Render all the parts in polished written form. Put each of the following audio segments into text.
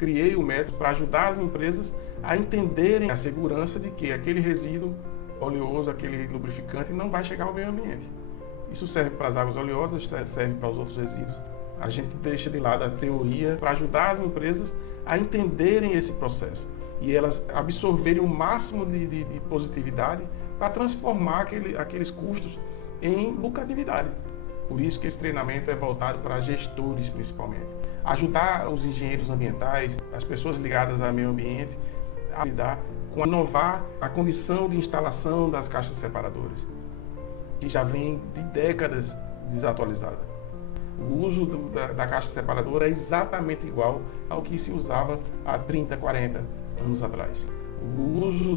criei o método para ajudar as empresas a entenderem a segurança de que aquele resíduo oleoso, aquele lubrificante não vai chegar ao meio ambiente. Isso serve para as águas oleosas, serve para os outros resíduos. A gente deixa de lado a teoria para ajudar as empresas a entenderem esse processo e elas absorverem o máximo de positividade para transformar aqueles custos em lucratividade. Por isso que esse treinamento é voltado para gestores, principalmente. Ajudar os engenheiros ambientais, as pessoas ligadas ao meio ambiente, a lidar com inovar a condição de instalação das caixas separadoras, que já vem de décadas desatualizada. O uso da caixa separadora é exatamente igual ao que se usava há 30, 40 anos atrás. O uso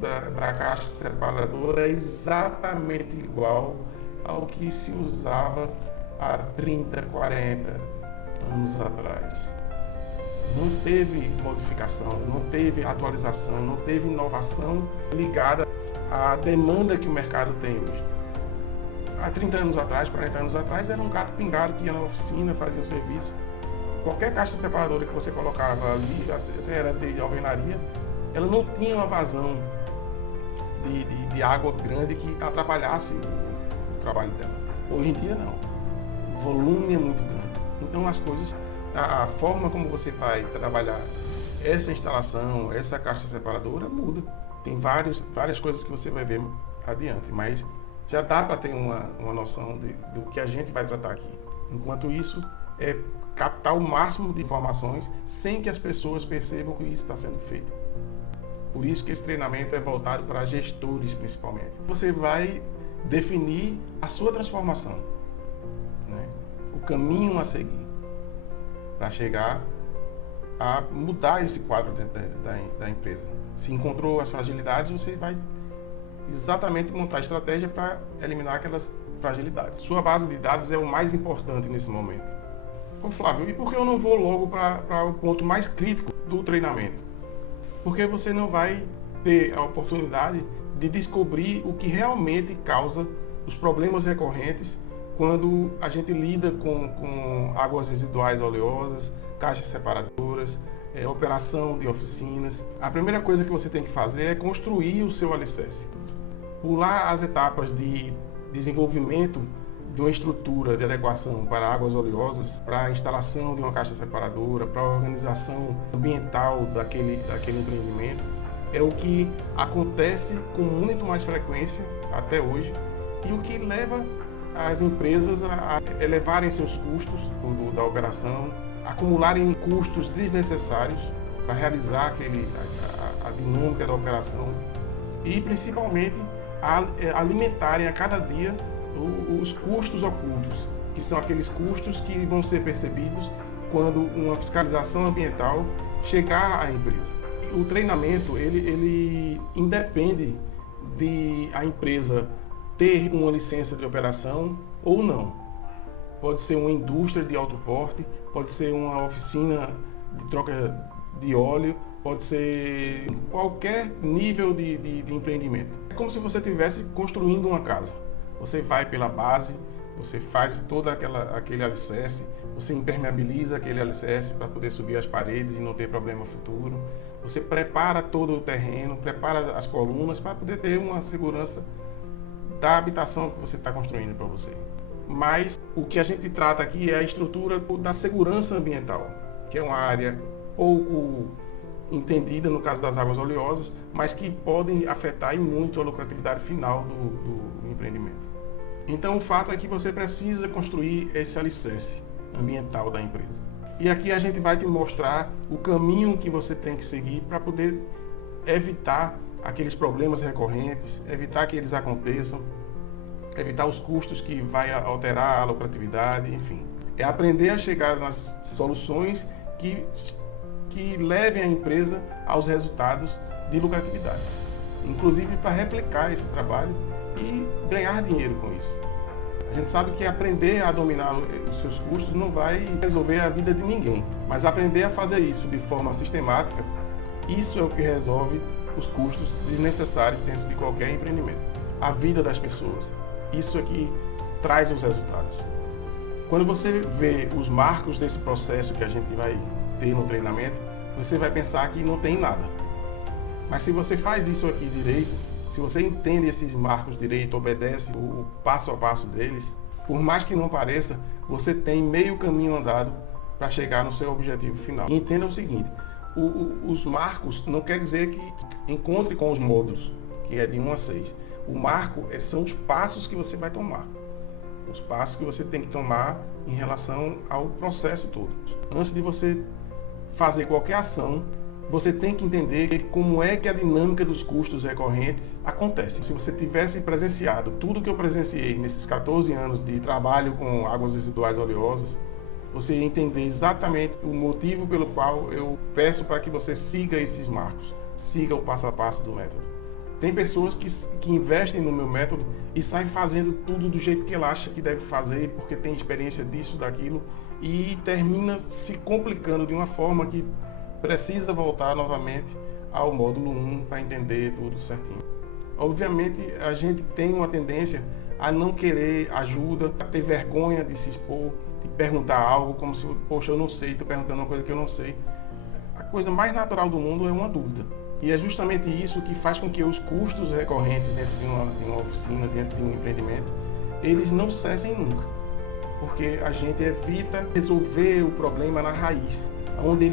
da caixa separadora é exatamente igual ao que se usava há 30, 40 anos atrás. Não teve modificação, não teve atualização, não teve inovação ligada à demanda que o mercado tem hoje. Há 30 anos atrás, 40 anos atrás, era um gato pingado que ia na oficina, fazia o serviço. Qualquer caixa separadora que você colocava ali, até era de alvenaria, ela não tinha uma vazão de água grande que atrapalhasse o trabalho dela. Hoje em dia não. O volume é muito grande. Então as coisas, a forma como você vai trabalhar essa instalação, essa caixa separadora muda. Tem várias coisas que você vai ver adiante, mas já dá para ter uma noção do que a gente vai tratar aqui. Enquanto isso, é captar o máximo de informações sem que as pessoas percebam que isso está sendo feito. Por isso que esse treinamento é voltado para gestores, principalmente. Você vai definir a sua transformação, né? O caminho a seguir para chegar a mudar esse quadro dentro da empresa. Se encontrou as fragilidades, você vai exatamente montar a estratégia para eliminar aquelas fragilidades. Sua base de dados é o mais importante nesse momento. Ô Flávio, e por que eu não vou logo para o ponto mais crítico do treinamento? Porque você não vai ter a oportunidade de descobrir o que realmente causa os problemas recorrentes quando a gente lida com águas residuais oleosas, caixas separadoras, operação de oficinas. A primeira coisa que você tem que fazer é construir o seu alicerce. Pular as etapas de desenvolvimento de uma estrutura de adequação para águas oleosas, para a instalação de uma caixa separadora, para a organização ambiental daquele empreendimento, é o que acontece com muito mais frequência até hoje e o que leva as empresas a elevarem seus custos da operação, acumularem custos desnecessários para realizar a dinâmica da operação e principalmente alimentarem a cada dia os custos ocultos, que são aqueles custos que vão ser percebidos quando uma fiscalização ambiental chegar à empresa. O treinamento, ele independe de a empresa ter uma licença de operação ou não. Pode ser uma indústria de alto porte, pode ser uma oficina de troca de óleo, pode ser qualquer nível de empreendimento. É como se você estivesse construindo uma casa. Você vai pela base, você faz todo aquele alicerce, você impermeabiliza aquele alicerce para poder subir as paredes e não ter problema futuro. Você prepara todo o terreno, prepara as colunas para poder ter uma segurança da habitação que você está construindo para você. Mas o que a gente trata aqui é a estrutura da segurança ambiental, que é uma área pouco entendida no caso das águas oleosas, mas que podem afetar e muito a lucratividade final do empreendimento. Então o fato é que você precisa construir esse alicerce ambiental da empresa. E aqui a gente vai te mostrar o caminho que você tem que seguir para poder evitar aqueles problemas recorrentes, evitar que eles aconteçam, evitar os custos que vai alterar a lucratividade, enfim. É aprender a chegar nas soluções que levem a empresa aos resultados de lucratividade. Inclusive para replicar esse trabalho e ganhar dinheiro com isso. A gente sabe que aprender a dominar os seus custos não vai resolver a vida de ninguém, mas aprender a fazer isso de forma sistemática, isso é o que resolve os custos desnecessários dentro de qualquer empreendimento. A vida das pessoas, isso é que traz os resultados. Quando você vê os marcos desse processo que a gente vai ter no treinamento, você vai pensar que não tem nada. Mas se você faz isso aqui direito, se você entende esses marcos direito, obedece o passo a passo deles, por mais que não pareça, você tem meio caminho andado para chegar no seu objetivo final. E entenda o seguinte, os marcos não quer dizer que encontre com os módulos, que é de 1 a 6. O marco são os passos que você vai tomar. Os passos que você tem que tomar em relação ao processo todo. Antes de você fazer qualquer ação, você tem que entender como é que a dinâmica dos custos recorrentes acontece. Se você tivesse presenciado tudo que eu presenciei nesses 14 anos de trabalho com águas residuais oleosas, você ia entender exatamente o motivo pelo qual eu peço para que você siga esses marcos, siga o passo a passo do método. Tem pessoas que investem no meu método e saem fazendo tudo do jeito que ela acha que deve fazer, porque tem experiência disso, daquilo, e termina se complicando de uma forma que precisa voltar novamente ao módulo 1 para entender tudo certinho. Obviamente, a gente tem uma tendência a não querer ajuda, a ter vergonha de se expor, de perguntar algo como se, poxa, eu não sei, estou perguntando uma coisa que eu não sei. A coisa mais natural do mundo é uma dúvida. E é justamente isso que faz com que os custos recorrentes dentro de uma oficina, dentro de um empreendimento, eles não cessem nunca. Porque a gente evita resolver o problema na raiz, onde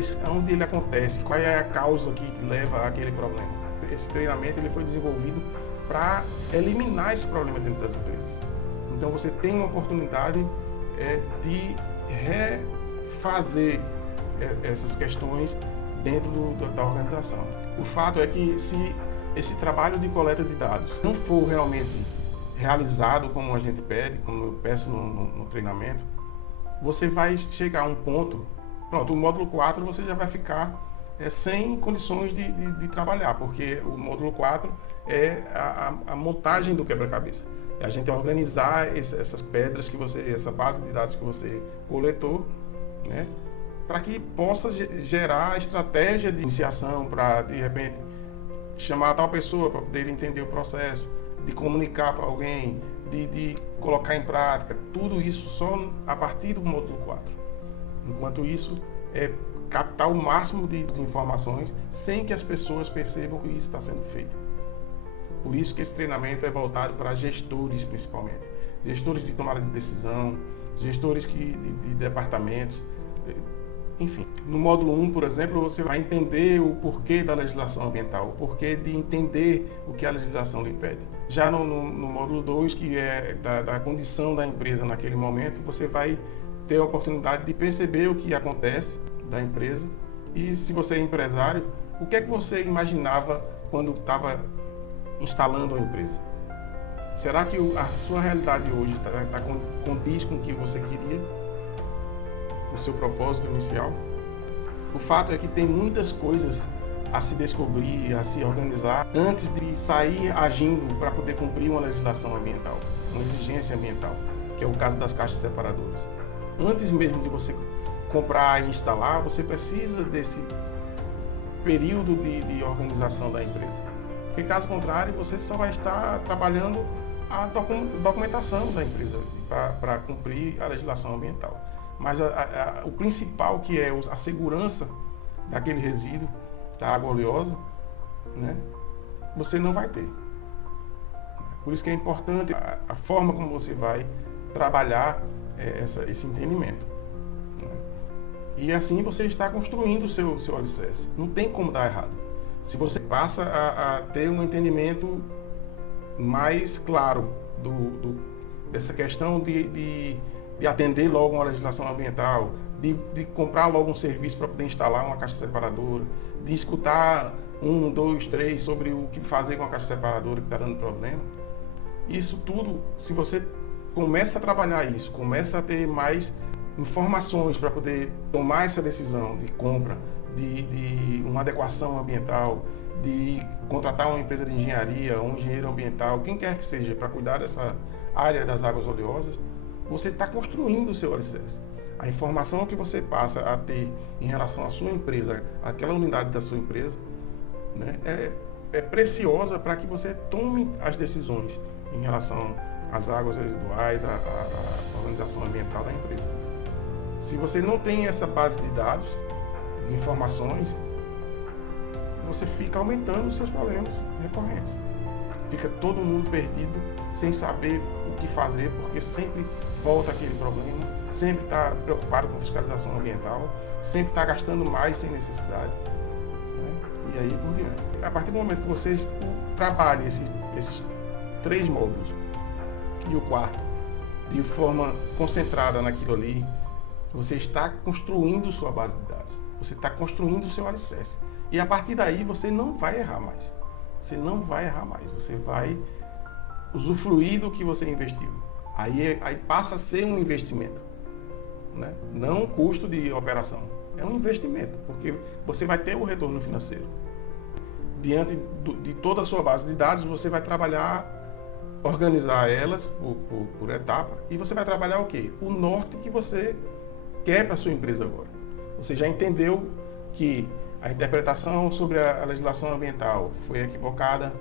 ele acontece, qual é a causa que leva àquele problema. Esse treinamento ele foi desenvolvido para eliminar esse problema dentro das empresas. Então você tem uma oportunidade de refazer essas questões dentro da organização. O fato é que se esse trabalho de coleta de dados não for realmente realizado como a gente pede, como eu peço no treinamento, você vai chegar a um ponto, pronto, o módulo 4 você já vai ficar sem condições de trabalhar, porque o módulo 4 é a montagem do quebra-cabeça. É a gente organizar essas pedras essa base de dados que você coletou, né, para que possa gerar estratégia de iniciação, para de repente chamar tal pessoa para poder entender o processo, de comunicar para alguém, de colocar em prática, tudo isso só a partir do módulo 4. Enquanto isso, é captar o máximo de informações sem que as pessoas percebam que isso está sendo feito. Por isso que esse treinamento é voltado para gestores, principalmente. Gestores de tomada de decisão, gestores de departamentos, enfim. No módulo 1, por exemplo, você vai entender o porquê da legislação ambiental, o porquê de entender o que a legislação lhe pede. Já no módulo 2, que é da condição da empresa naquele momento, você vai ter a oportunidade de perceber o que acontece da empresa. E se você é empresário, o que é que você imaginava quando estava instalando a empresa? Será que a sua realidade hoje condiz com o que você queria? O seu propósito inicial? O fato é que tem muitas coisas a se descobrir, a se organizar, antes de sair agindo para poder cumprir uma legislação ambiental, uma exigência ambiental, que é o caso das caixas separadoras. Antes mesmo de você comprar e instalar, você precisa desse período de organização da empresa. Porque caso contrário, você só vai estar trabalhando a documentação da empresa para cumprir a legislação ambiental. Mas o principal, que é a segurança daquele resíduo, da água oleosa, né, você não vai ter. Por isso que é importante a forma como você vai trabalhar esse entendimento. Né? E assim você está construindo o seu alicerce. Não tem como dar errado. Se você passa a ter um entendimento mais claro dessa questão de atender logo uma legislação ambiental, de comprar logo um serviço para poder instalar uma caixa separadora, de escutar 1, 2, 3 sobre o que fazer com a caixa separadora que está dando problema. Isso tudo, se você começa a trabalhar isso, começa a ter mais informações para poder tomar essa decisão de compra, de uma adequação ambiental, de contratar uma empresa de engenharia, um engenheiro ambiental, quem quer que seja, para cuidar dessa área das águas oleosas, você está construindo o seu alicerce. A informação que você passa a ter em relação à sua empresa, aquela unidade da sua empresa, né, é preciosa para que você tome as decisões em relação às águas residuais, à organização ambiental da empresa. Se você não tem essa base de dados, de informações, você fica aumentando os seus problemas recorrentes. Fica todo mundo perdido, sem saber o que fazer, porque sempre volta aquele problema, sempre está preocupado com fiscalização ambiental, sempre está gastando mais sem necessidade, né? E aí por diante. A partir do momento que vocês trabalhem esses 3 módulos e o quarto de forma concentrada naquilo ali, você está construindo sua base de dados, você está construindo o seu alicerce. E a partir daí você não vai errar mais. Você não vai errar mais, você vai usufruir do que você investiu. Aí passa a ser um investimento, né? Não um custo de operação, é um investimento, porque você vai ter o retorno financeiro. Diante de toda a sua base de dados, você vai trabalhar, organizar elas por etapa, e você vai trabalhar o quê? O norte que você quer para a sua empresa agora. Você já entendeu que a interpretação sobre a legislação ambiental foi equivocada,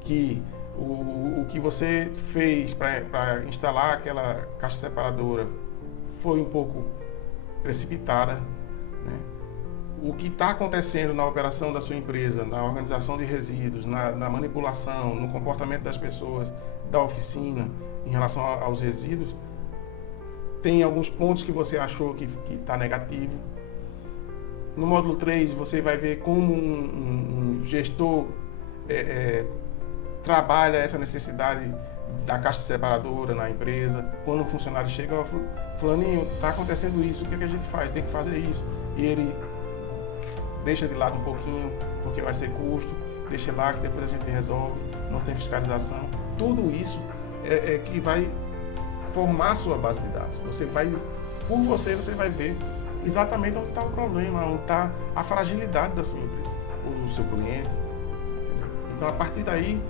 que o que você fez para instalar aquela caixa separadora foi um pouco precipitada, né? O que está acontecendo na operação da sua empresa, na organização de resíduos, na manipulação, no comportamento das pessoas da oficina em relação aos resíduos, tem alguns pontos que você achou que está negativo. No módulo 3, você vai ver como um gestor trabalha essa necessidade da caixa separadora na empresa. Quando o funcionário chega, fulaninho, está acontecendo isso, o que a gente faz? Tem que fazer isso. E ele deixa de lado um pouquinho, porque vai ser custo, deixa lá que depois a gente resolve, não tem fiscalização. Tudo isso é que vai formar a sua base de dados. Você vai ver exatamente onde está o problema, onde está a fragilidade da sua empresa, o seu cliente. Entendeu? Então, a partir daí,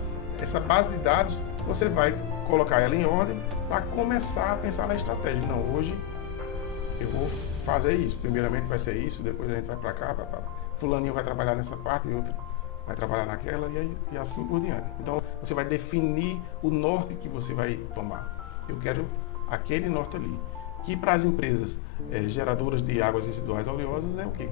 essa base de dados, você vai colocar ela em ordem para começar a pensar na estratégia. Não, hoje eu vou fazer isso. Primeiramente vai ser isso, depois a gente vai para cá, fulaninho vai trabalhar nessa parte e outro vai trabalhar naquela e assim por diante. Então, você vai definir o norte que você vai tomar. Eu quero aquele norte ali. Que para as empresas geradoras de águas residuais oleosas é o quê?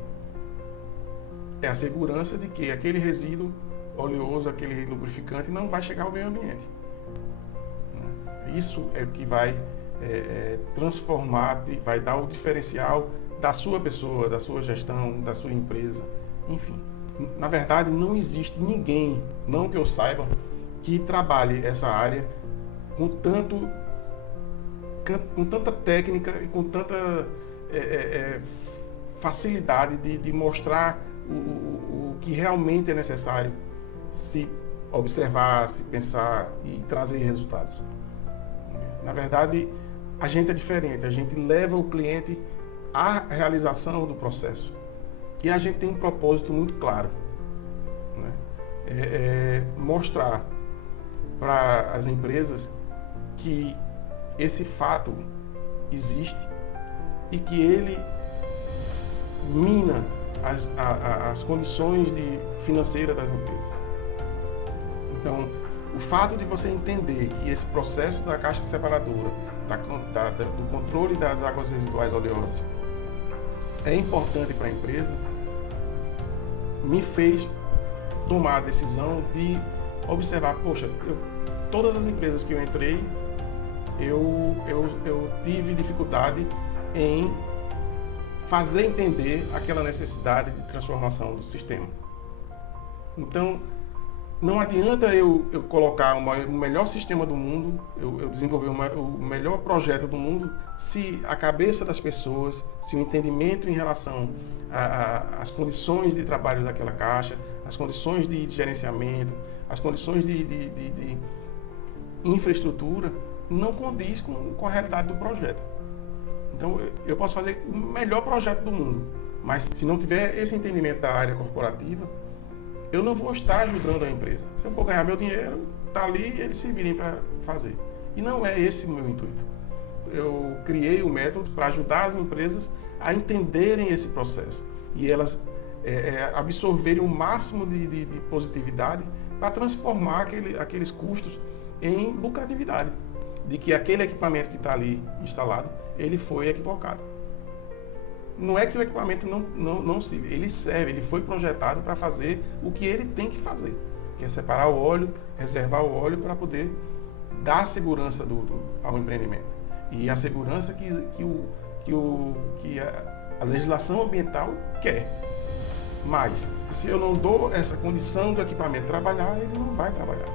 É a segurança de que aquele resíduo oleoso, aquele lubrificante não vai chegar ao meio ambiente. Isso é o que vai transformar, vai dar o diferencial da sua pessoa, da sua gestão, da sua empresa, enfim. Na verdade, não existe ninguém, não que eu saiba, que trabalhe essa área com tanta técnica e com tanta facilidade de mostrar o que realmente é necessário se observar, se pensar e trazer resultados. Na verdade, a gente é diferente, a gente leva o cliente à realização do processo. E a gente tem um propósito muito claro, né? Mostrar para as empresas que esse fato existe e que ele mina as condições financeiras das empresas. Então, o fato de você entender que esse processo da caixa separadora, do controle das águas residuais oleosas, é importante para a empresa, me fez tomar a decisão de observar, poxa, todas as empresas que eu entrei, eu tive dificuldade em fazer entender aquela necessidade de transformação do sistema. Então, não adianta eu colocar o melhor sistema do mundo, eu desenvolver o melhor projeto do mundo, se a cabeça das pessoas, se o entendimento em relação às condições de trabalho daquela caixa, as condições de gerenciamento, as condições de infraestrutura, não condiz com a realidade do projeto. Então, eu posso fazer o melhor projeto do mundo, mas se não tiver esse entendimento da área corporativa, eu não vou estar ajudando a empresa. Eu vou ganhar meu dinheiro, está ali e eles se virem para fazer. E não é esse o meu intuito. Eu criei o método para ajudar as empresas a entenderem esse processo e elas absorverem o máximo de positividade para transformar aqueles custos em lucratividade, de que aquele equipamento que está ali instalado, ele foi equivocado. Não é que o equipamento não sirva, ele serve, ele foi projetado para fazer o que ele tem que fazer, que é separar o óleo, reservar o óleo para poder dar segurança ao empreendimento. E a segurança que a legislação ambiental quer. Mas, se eu não dou essa condição do equipamento trabalhar, ele não vai trabalhar.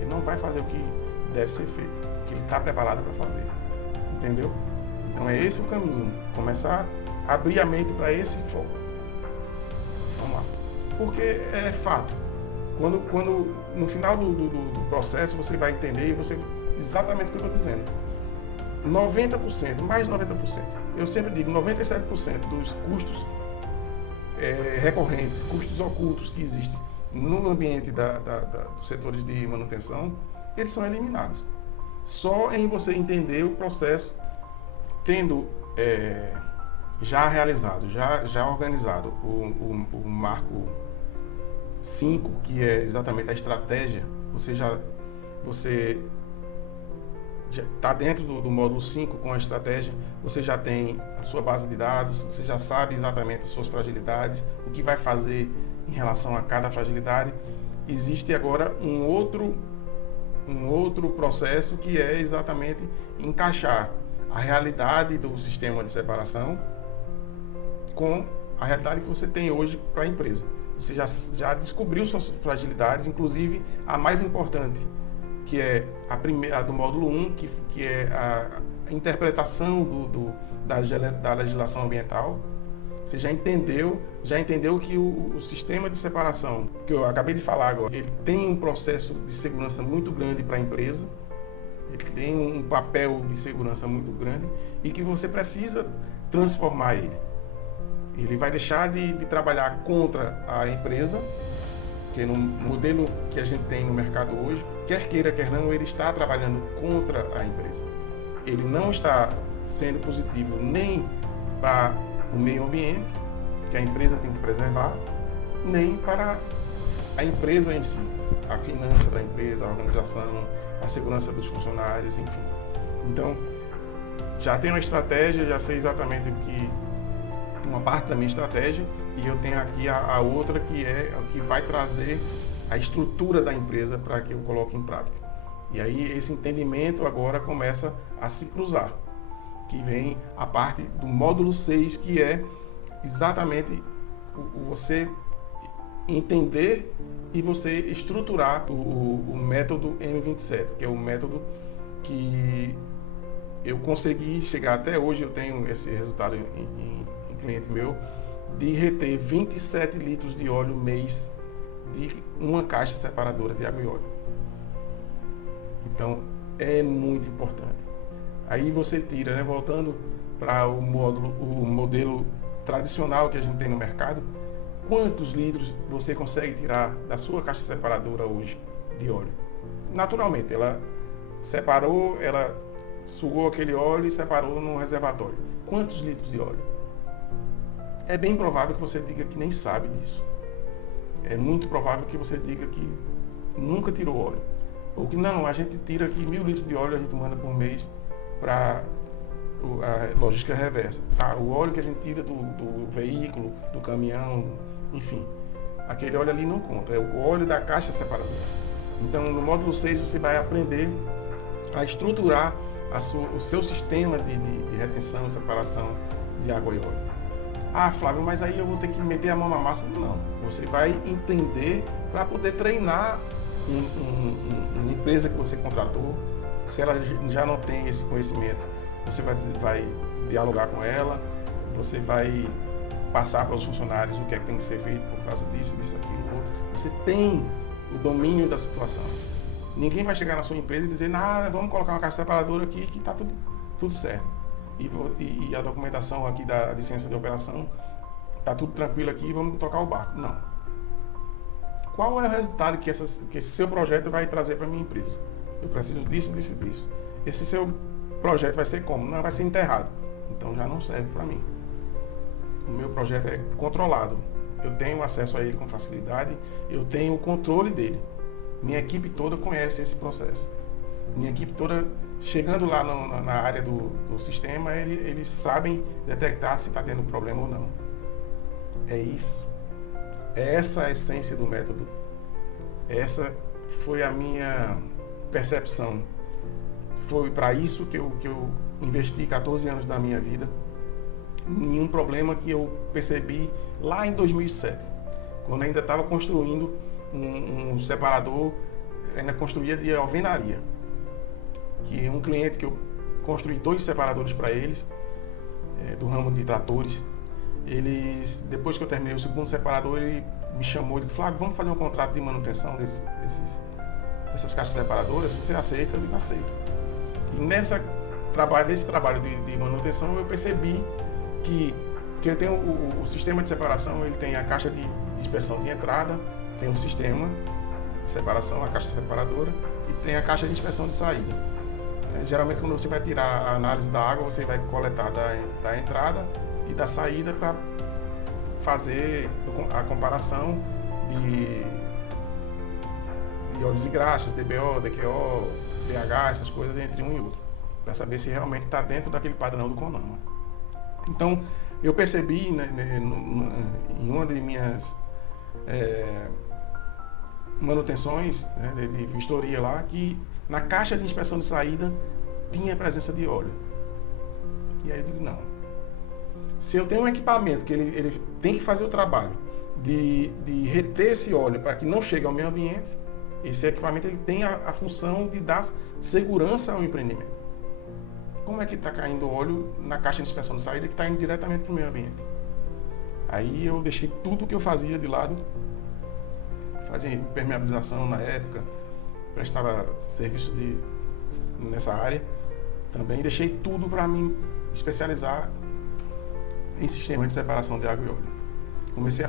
Ele não vai fazer o que deve ser feito, o que ele está preparado para fazer. Entendeu? Então é esse o caminho. Começar a abrir a mente para esse foco. Vamos lá. Porque é fato. Quando no final do processo você vai entender exatamente o que eu estou dizendo. 90%, mais de 90%. Eu sempre digo 97% dos custos recorrentes, custos ocultos que existem no ambiente dos setores de manutenção, eles são eliminados. Só em você entender o processo, tendo já realizado, já organizado o marco 5, que é exatamente a estratégia, você já está dentro do módulo 5 com a estratégia, você já tem a sua base de dados, você já sabe exatamente as suas fragilidades, o que vai fazer em relação a cada fragilidade. Existe agora um outro processo que é exatamente encaixar a realidade do sistema de separação com a realidade que você tem hoje para a empresa. Você já descobriu suas fragilidades, inclusive a mais importante, que é a do módulo 1, que é a interpretação da legislação ambiental. Você já entendeu que o sistema de separação, que eu acabei de falar agora, ele tem um processo de segurança muito grande para a empresa, ele tem um papel de segurança muito grande e que você precisa transformar ele. Ele vai deixar de trabalhar contra a empresa, porque no modelo que a gente tem no mercado hoje, quer queira, quer não, ele está trabalhando contra a empresa. Ele não está sendo positivo nem para o meio ambiente, que a empresa tem que preservar, nem para a empresa em si, a finança da empresa, a organização, a segurança dos funcionários, enfim. Então, já tenho uma estratégia, já sei exatamente uma parte da minha estratégia, e eu tenho aqui a outra que é o que vai trazer a estrutura da empresa para que eu coloque em prática. E aí esse entendimento agora começa a se cruzar, que vem a parte do módulo 6, que é exatamente você entender e você estruturar o método M27, que é o método que eu consegui chegar até hoje. Eu tenho esse resultado em cliente meu, de reter 27 litros de óleo mês de uma caixa separadora de água e óleo. Então, é muito importante. Aí você tira, né, voltando para o modelo tradicional que a gente tem no mercado, quantos litros você consegue tirar da sua caixa separadora hoje de óleo? Naturalmente, ela separou, ela sugou aquele óleo e separou no reservatório. Quantos litros de óleo? É bem provável que você diga que nem sabe disso. É muito provável que você diga que nunca tirou óleo. Ou que não, a gente tira aqui 1.000 litros de óleo, a gente manda por mês para a logística reversa. Tá? O óleo que a gente tira do veículo, do caminhão, enfim. Aquele óleo ali não conta, é o óleo da caixa separadora. Então, no módulo 6, você vai aprender a estruturar o seu sistema de retenção e separação de água e óleo. Ah, Flávio, mas aí eu vou ter que meter a mão na massa. Não, você vai entender para poder treinar uma empresa que você contratou. Se ela já não tem esse conhecimento, você vai dialogar com ela, você vai passar para os funcionários o que é que tem que ser feito por causa disso, aquilo, outro. Você tem o domínio da situação. Ninguém vai chegar na sua empresa e dizer, vamos colocar uma caixa separadora aqui que está tudo certo. E a documentação aqui da licença de operação, está tudo tranquilo aqui, vamos tocar o barco. Não. Qual é o resultado que esse seu projeto vai trazer para a minha empresa? Eu preciso disso, disso e disso. Esse seu projeto vai ser como? Não, vai ser enterrado. Então já não serve para mim. O meu projeto é controlado. Eu tenho acesso a ele com facilidade, eu tenho o controle dele. Minha equipe toda conhece esse processo. Minha equipe toda, chegando lá na área do sistema, eles sabem detectar se está tendo problema ou não. É isso. É essa a essência do método. Essa foi a minha percepção. Foi para isso que eu investi 14 anos da minha vida em um problema que eu percebi lá em 2007, quando ainda estava construindo um separador, ainda construía de alvenaria. Que um cliente que eu construí 2 separadores para eles, do ramo de tratores, depois que eu terminei o segundo separador, ele me chamou e disse: Flávio, vamos fazer um contrato de manutenção dessas caixas separadoras, você aceita? Eu digo: aceito. E nesse trabalho de manutenção, eu percebi que eu tenho o sistema de separação, ele tem a caixa de inspeção de entrada, tem um sistema de separação, a caixa separadora, e tem a caixa de inspeção de saída. Geralmente, quando você vai tirar a análise da água, você vai coletar da entrada e da saída para fazer a comparação de óleos e graxas, DBO, DQO, pH, essas coisas entre um e outro, para saber se realmente está dentro daquele padrão do CONAMA. Então, eu percebi, né, em uma das minhas manutenções, né, de vistoria lá, que na caixa de inspeção de saída tinha presença de óleo. E aí eu digo: não. Se eu tenho um equipamento que ele tem que fazer o trabalho de reter esse óleo para que não chegue ao meio ambiente, esse equipamento ele tem a função de dar segurança ao empreendimento. Como é que está caindo óleo na caixa de inspeção de saída que está indo diretamente para o meio ambiente? Aí eu deixei tudo que eu fazia de lado, fazia impermeabilização na época, prestava serviço nessa área também, deixei tudo para me especializar em sistema de separação de água e óleo. Comecei a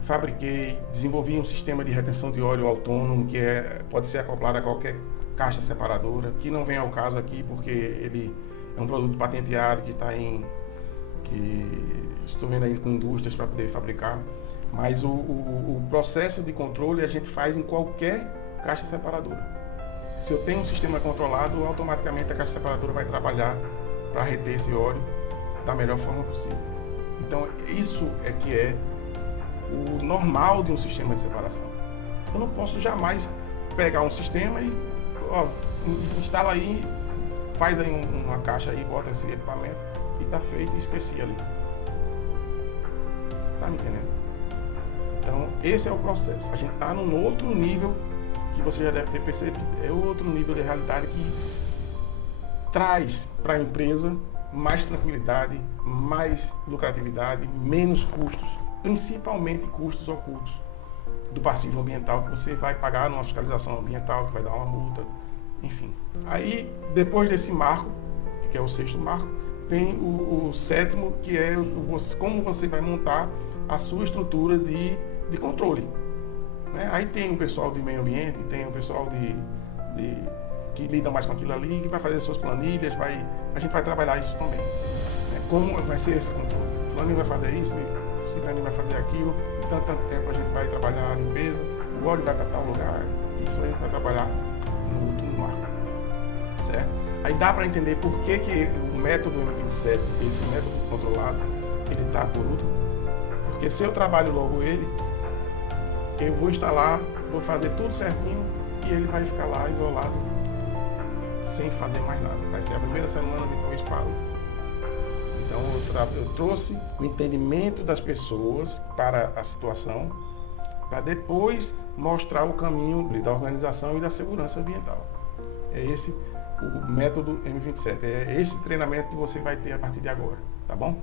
fabriquei, desenvolvi um sistema de retenção de óleo autônomo que pode ser acoplado a qualquer caixa separadora, que não vem ao caso aqui porque ele é um produto patenteado que estou vendo aí com indústrias para poder fabricar, mas o processo de controle a gente faz em qualquer caixa separadora. Se eu tenho um sistema controlado, automaticamente a caixa separadora vai trabalhar para reter esse óleo da melhor forma possível. Então, isso é o normal de um sistema de separação. Eu não posso jamais pegar um sistema e instala aí, faz aí uma caixa aí, bota esse equipamento e está feito e esqueci ali. Tá me entendendo? Então, esse é o processo. A gente está num outro nível que você já deve ter percebido. É outro nível de realidade que traz para a empresa mais tranquilidade, mais lucratividade, menos custos, principalmente custos ocultos do passivo ambiental que você vai pagar numa fiscalização ambiental, que vai dar uma multa, enfim. Aí, depois desse marco, que é o 6º marco, tem o 7º, que é como você vai montar a sua estrutura de controle. Né? Aí tem o pessoal de meio ambiente, tem o pessoal que lida mais com aquilo ali, que vai fazer suas planilhas, a gente vai trabalhar isso também. Né? Como vai ser esse controle? O Fulaninho vai fazer isso, o Ciclaninho vai fazer aquilo, e tanto tempo a gente vai trabalhar a limpeza, o óleo vai para tal lugar, isso a gente vai trabalhar no último marco. Certo? Aí dá para entender por que o método M27, esse método controlado, ele está por último. Porque se eu trabalho logo ele, eu vou instalar, vou fazer tudo certinho e ele vai ficar lá isolado, sem fazer mais nada. Vai ser a primeira semana, depois parou. Então eu trouxe o entendimento das pessoas para a situação, para depois mostrar o caminho da organização e da segurança ambiental. É esse o método M27, é esse treinamento que você vai ter a partir de agora, tá bom?